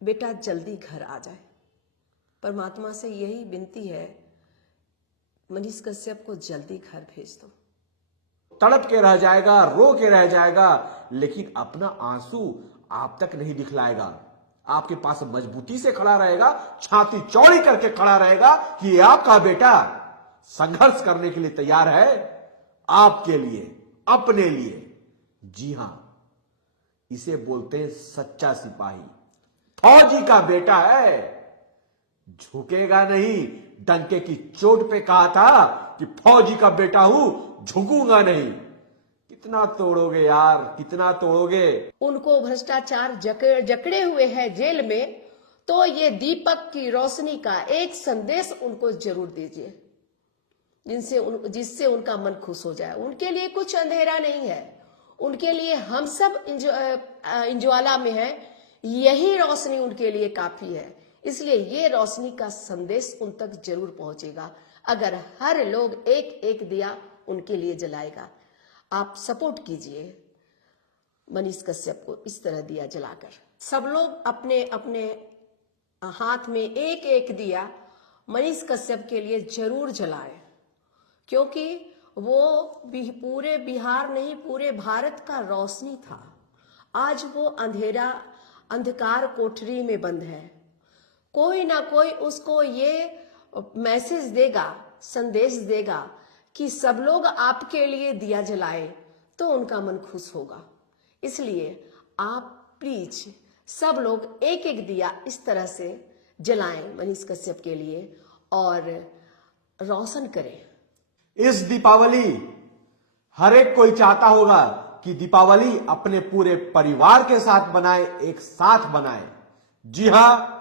बेटा जल्दी घर आ जाए। परमात्मा से यही विनती है, मनीष कश्यप को जल्दी घर भेज दो। तड़प के रह जाएगा, रो के रह जाएगा, लेकिन अपना आंसू आप तक नहीं दिखलाएगा। आपके पास मजबूती से खड़ा रहेगा, छाती चौड़ी करके खड़ा रहेगा कि ये आपका बेटा संघर्ष करने के लिए तैयार है, आपके लिए, अपने लिए। जी हां, इसे बोलते हैं सच्चा सिपाही। फौजी का बेटा है, झुकेगा नहीं। डंके की चोट पे कहा था कि फौजी का बेटा हूं, झुकूंगा नहीं। कितना तोड़ोगे यार, कितना तोड़ोगे। उनको भ्रष्टाचार जकड़े हुए हैं जेल में, तो ये दीपक की रोशनी का एक संदेश उनको जरूर दीजिए, जिससे उनका मन खुश हो जाए। उनके लिए कुछ अंधेरा नहीं है, उनके लिए हम सब इंज्वाला में है, यही रोशनी उनके लिए काफी है। इसलिए ये रोशनी का संदेश उन तक जरूर पहुंचेगा अगर हर लोग एक एक दिया उनके लिए जलाएगा। आप सपोर्ट कीजिए मनीष कश्यप को इस तरह दिया जलाकर। सब लोग अपने अपने हाथ में एक एक दिया मनीष कश्यप के लिए जरूर जलाएं, क्योंकि वो भी पूरे बिहार नहीं, पूरे भारत का रोशनी था। आज वो अंधकार कोठरी में बंद है। कोई ना कोई उसको ये मैसेज देगा, संदेश देगा कि सब लोग आपके लिए दिया जलाए, तो उनका मन खुश होगा। इसलिए आप प्लीज सब लोग एक एक दिया इस तरह से जलाएं मनीष कश्यप के लिए और रोशन करें। इस दीपावली हर एक कोई चाहता होगा कि दीपावली अपने पूरे परिवार के साथ बनाए, एक साथ बनाए। जी हां,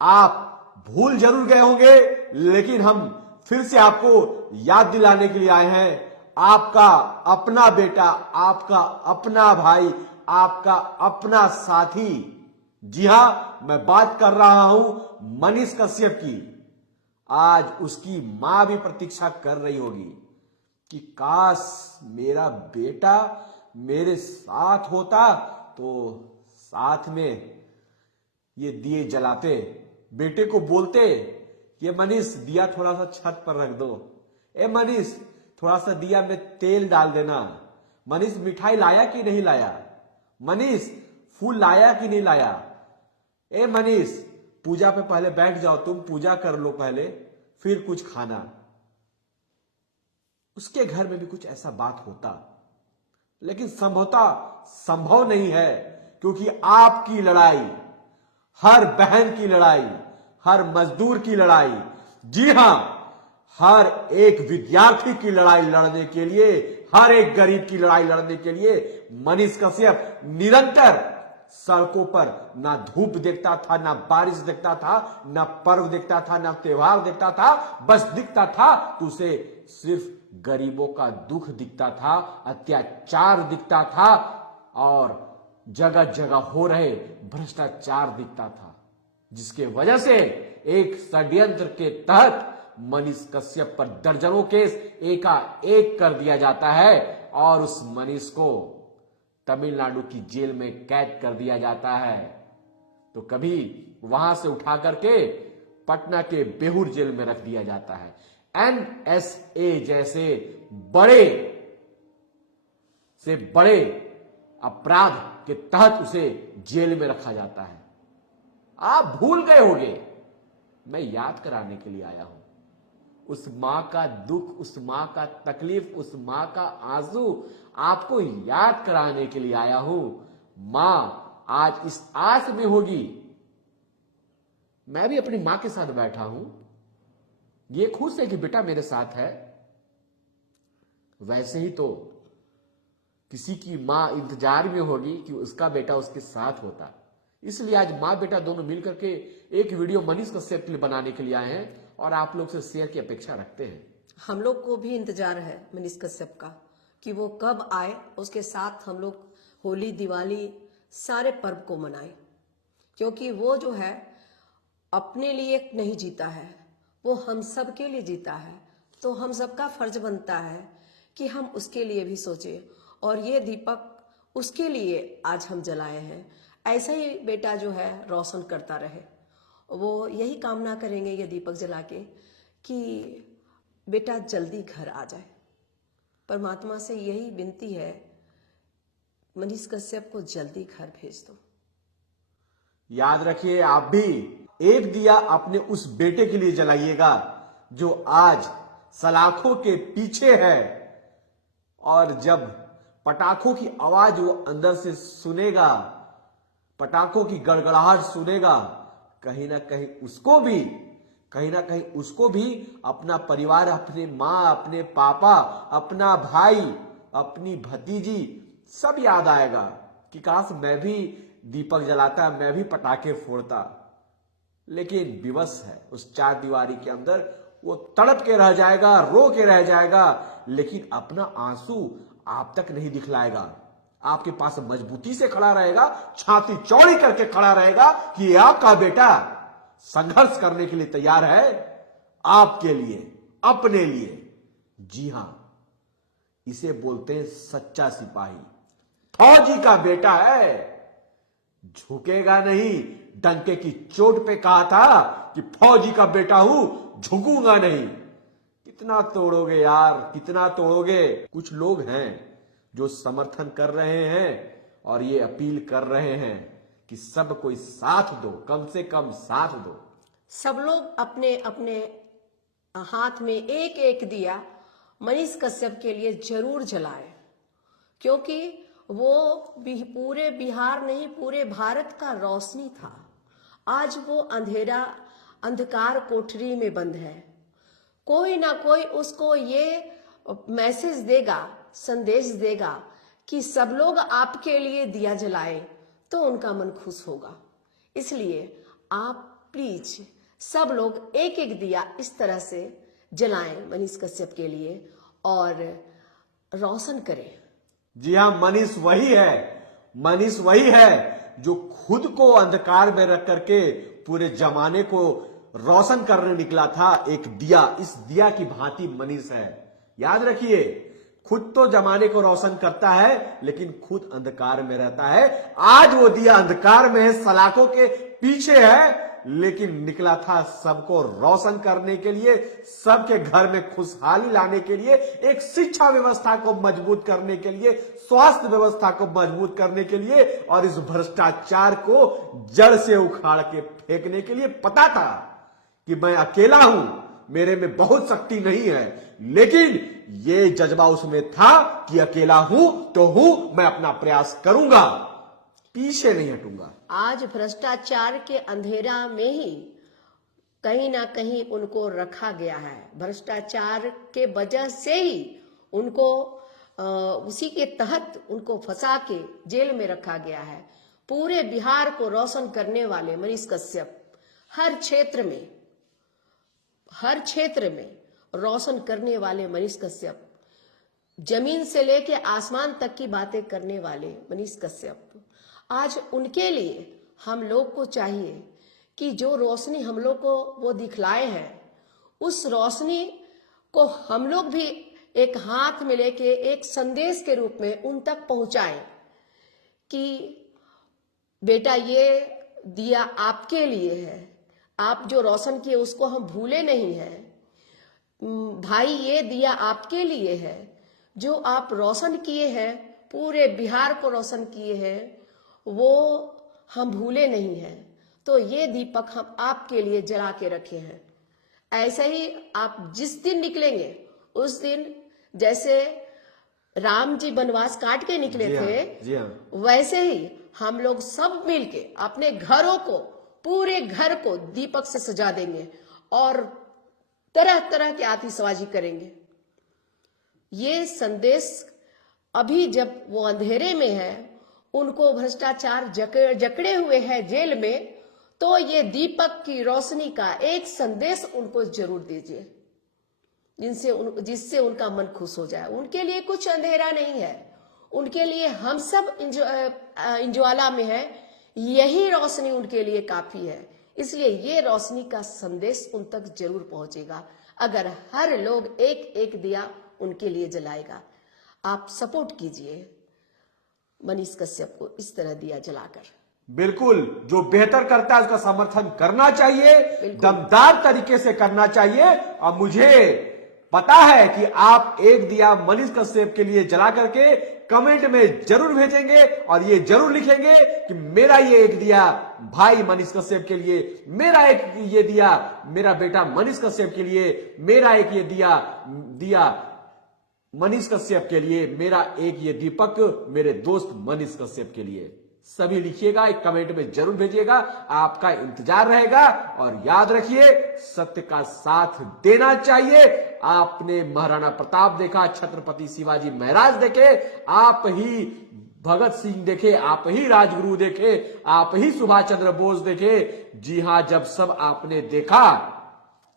आप भूल जरूर गए होंगे, लेकिन हम फिर से आपको याद दिलाने के लिए आए हैं। आपका अपना बेटा, आपका अपना भाई, आपका अपना साथी। जी हां, मैं बात कर रहा हूं मनीष कश्यप की। आज उसकी मां भी प्रतीक्षा कर रही होगी कि काश मेरा बेटा मेरे साथ होता, तो साथ में ये दिए जलाते, बेटे को बोलते, ये मनीष दिया थोड़ा सा छत पर रख दो, ए मनीष थोड़ा सा दिया में तेल डाल देना, मनीष मिठाई लाया कि नहीं लाया, मनीष फूल लाया कि नहीं लाया, ए मनीष पूजा पे पहले बैठ जाओ, तुम पूजा कर लो पहले, फिर कुछ खाना। उसके घर में भी कुछ ऐसा बात होता, लेकिन संभवतः संभव नहीं है, क्योंकि आपकी लड़ाई, हर बहन की लड़ाई, हर मजदूर की लड़ाई, जी हां, हर एक विद्यार्थी की लड़ाई लड़ने के लिए, हर एक गरीब की लड़ाई लड़ने के लिए मनीष कश्यप निरंतर सड़कों पर ना धूप देखता था, ना बारिश देखता था, ना पर्व देखता था, ना त्योहार देखता था, बस दिखता था तो उसे सिर्फ गरीबों का दुख दिखता था, अत्याचार दिखता था और जगह जगह हो रहे भ्रष्टाचार दिखता था, जिसके वजह से एक षड्यंत्र के तहत मनीष कश्यप पर दर्जनों केस एकाएक कर दिया जाता है और उस मनीष को तमिलनाडु की जेल में कैद कर दिया जाता है। तो कभी वहां से उठा करके पटना के बेहूर जेल में रख दिया जाता है। एनएसए जैसे बड़े से बड़े अपराध के तहत उसे जेल में रखा जाता है। आप भूल गए होंगे, मैं याद कराने के लिए आया हूं। उस मां का दुख, उस मां का तकलीफ, उस मां का आंसू आपको याद कराने के लिए आया हूं। मां आज इस आस में होगी, मैं भी अपनी मां के साथ बैठा हूं, ये खुश है कि बेटा मेरे साथ है। वैसे ही तो किसी की मां इंतजार में होगी कि उसका बेटा उसके साथ होता। इसलिए आज मां बेटा दोनों मिलकर के एक वीडियो मनीष कश्यप के लिए बनाने के लिए आए हैं और आप लोग से शेयर की अपेक्षा रखते हैं। हम लोग को भी इंतजार है मनीष कश्यप का कि वो कब आए, उसके साथ हम लोग होली, दिवाली, सारे पर्व को मनाएं, क्योंकि वो जो है अपने लिए नहीं जीता है, वो हम सब के लिए जीता है। तो हम सबका फर्ज बनता है कि हम उसके लिए भी सोचें, और ये दीपक उसके लिए आज हम जलाए हैं। ऐसा ही बेटा जो है रोशन करता रहे। वो यही कामना करेंगे ये दीपक जला के कि बेटा जल्दी घर आ जाए। परमात्मा से यही विनती है, मनीष कश्यप को जल्दी घर भेज दो। याद रखिए, आप भी एक दिया अपने उस बेटे के लिए जलाइएगा जो आज सलाखों के पीछे है, और जब पटाखों की आवाज वो अंदर से सुनेगा, पटाखों की गड़गड़ाहट सुनेगा, कहीं ना कहीं उसको भी अपना परिवार, अपने माँ, अपने पापा, अपना भाई, अपनी भतीजी सब याद आएगा कि काश मैं भी दीपक जलाता, मैं भी पटाखे फोड़ता। लेकिन विवश है, उस चार दीवारी के अंदर वो तड़प के रह जाएगा, रो के रह जाएगा, लेकिन अपना आंसू आप तक नहीं दिखलाएगा। आपके पास मजबूती से खड़ा रहेगा, छाती चौड़ी करके खड़ा रहेगा कि ये आपका बेटा संघर्ष करने के लिए तैयार है, आपके लिए, अपने लिए। जी हां, इसे बोलते हैं सच्चा सिपाही। फौजी का बेटा है, झुकेगा नहीं। डंके की चोट पे कहा था कि फौजी का बेटा हूं, झुकूंगा नहीं। कितना तोड़ोगे यार, कितना तोड़ोगे। कुछ लोग हैं जो समर्थन कर रहे हैं और ये अपील कर रहे हैं कि सब कोई साथ दो, कम से कम साथ दो। सब लोग अपने अपने हाथ में एक एक दिया मनीष कश्यप के लिए जरूर जलाए, क्योंकि वो पूरे बिहार नहीं, पूरे भारत का रोशनी था। आज वो अंधकार कोठरी में बंद है। कोई ना कोई उसको ये मैसेज देगा, संदेश देगा कि सब लोग आपके लिए दिया जलाए तो उनका मन खुश होगा। इसलिए आप प्लीज सब लोग एक एक दिया इस तरह से जलाएं मनीष कश्यप के लिए और रोशन करें। जी हां, मनीष वही है जो खुद को अंधकार में रख करके पूरे जमाने को रोशन करने निकला था। एक दिया, इस दिया की भांति मनीष है। याद रखिए, खुद तो जमाने को रोशन करता है लेकिन खुद अंधकार में रहता है। आज वो दिया अंधकार में है, सलाखों के पीछे है, लेकिन निकला था सबको रोशन करने के लिए, सबके घर में खुशहाली लाने के लिए, एक शिक्षा व्यवस्था को मजबूत करने के लिए, स्वास्थ्य व्यवस्था को मजबूत करने के लिए, और इस भ्रष्टाचार को जड़ से उखाड़ के फेंकने के लिए। पता था कि मैं अकेला हूं, मेरे में बहुत शक्ति नहीं है, लेकिन ये जज्बा उसमें था कि अकेला हूं तो हूं, मैं अपना प्रयास करूंगा, पीछे नहीं हटूंगा। आज भ्रष्टाचार के अंधेरा में ही कहीं ना कहीं उनको रखा गया है। भ्रष्टाचार के वजह से ही उनको उसी के तहत उनको फंसा के जेल में रखा गया है। पूरे बिहार को रोशन करने वाले मनीष कश्यप हर क्षेत्र में रोशन करने वाले मनीष कश्यप, जमीन से लेके आसमान तक की बातें करने वाले मनीष कश्यप, आज उनके लिए हम लोग को चाहिए कि जो रोशनी हम लोग को वो दिखलाए हैं, उस रोशनी को हम लोग भी एक हाथ में लेके एक संदेश के रूप में उन तक पहुंचाएं कि बेटा ये दिया आपके लिए है, आप जो रोशन किए उसको हम भूले नहीं हैं। भाई ये दिया आपके लिए है, जो आप रोशन किए हैं, पूरे बिहार को रोशन किए हैं, वो हम भूले नहीं हैं। तो ये दीपक हम आपके लिए जला के रखे हैं। ऐसे ही आप जिस दिन निकलेंगे उस दिन, जैसे राम जी वनवास काट के निकले थे, वैसे ही हम लोग सब मिलके अपने घरों को, पूरे घर को दीपक से सजा देंगे और तरह तरह की आतिशबाजी करेंगे। ये संदेश अभी जब वो अंधेरे में है, उनको भ्रष्टाचार जकड़े हुए हैं जेल में, तो ये दीपक की रोशनी का एक संदेश उनको जरूर दीजिए, जिससे उनका मन खुश हो जाए। उनके लिए कुछ अंधेरा नहीं है, उनके लिए हम सब इंज्वाला में है, यही रोशनी उनके लिए काफी है। इसलिए ये रोशनी का संदेश उन तक जरूर पहुंचेगा अगर हर लोग एक एक दिया उनके लिए जलाएगा। आप सपोर्ट कीजिए मनीष कश्यप को इस तरह दिया जलाकर। बिल्कुल, जो बेहतर करता है उसका समर्थन करना चाहिए, दमदार तरीके से करना चाहिए। और मुझे पता है कि आप एक दिया मनीष कश्यप के लिए जला करके कमेंट में जरूर भेजेंगे और ये जरूर लिखेंगे कि मेरा ये एक दिया भाई मनीष कश्यप के लिए, मेरा एक ये दिया मेरा बेटा मनीष कश्यप के लिए, मेरा एक ये दिया मनीष कश्यप के लिए, मेरा एक ये दीपक मेरे दोस्त मनीष कश्यप के लिए। सभी लिखिएगा, एक कमेंट में जरूर भेजिएगा, आपका इंतजार रहेगा। और याद रखिए, सत्य का साथ देना चाहिए। आपने महाराणा प्रताप देखा, छत्रपति शिवाजी महाराज देखे, आप ही भगत सिंह देखे, आप ही राजगुरु देखे, आप ही सुभाष चंद्र बोस देखे। जी हां, जब सब आपने देखा,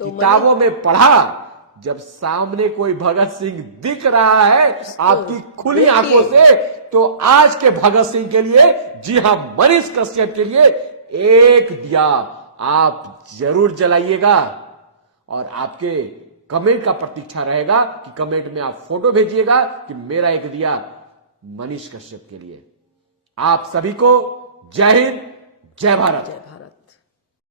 तो किताबों में पढ़ा, जब सामने कोई भगत सिंह दिख रहा है आपकी खुली आंखों से, तो आज के भगत सिंह के लिए, जी हां मनीष कश्यप के लिए एक दिया आप जरूर जलाइएगा। और आपके कमेंट का प्रतीक्षा रहेगा कि कमेंट में आप फोटो भेजिएगा कि मेरा एक दिया मनीष कश्यप के लिए। आप सभी को जय हिंद, जय भारत।